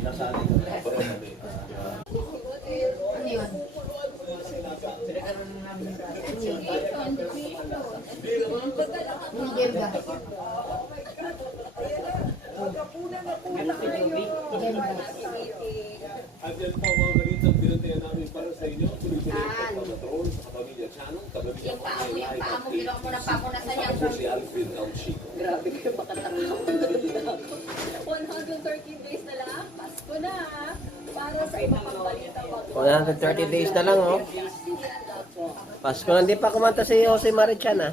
Nasali ko na ba kami? Ano yun? Hindi ba? At yan po ang mga ganitang binantayan namin para sa inyo. Tuloy-tuloy ang pagpapatrol sa Kapamilya Channel. Kapamilya Yung paa mo, ginawa mo na papunasan yan. Ako si Alvin Gauchico. Grabe kayo makatanga. 130 days na lang. Pasko na. Para sa iba pang balita. 130 days na lang, oh. Pasko na, hindi pa kumanta si Jose Marichan, ah.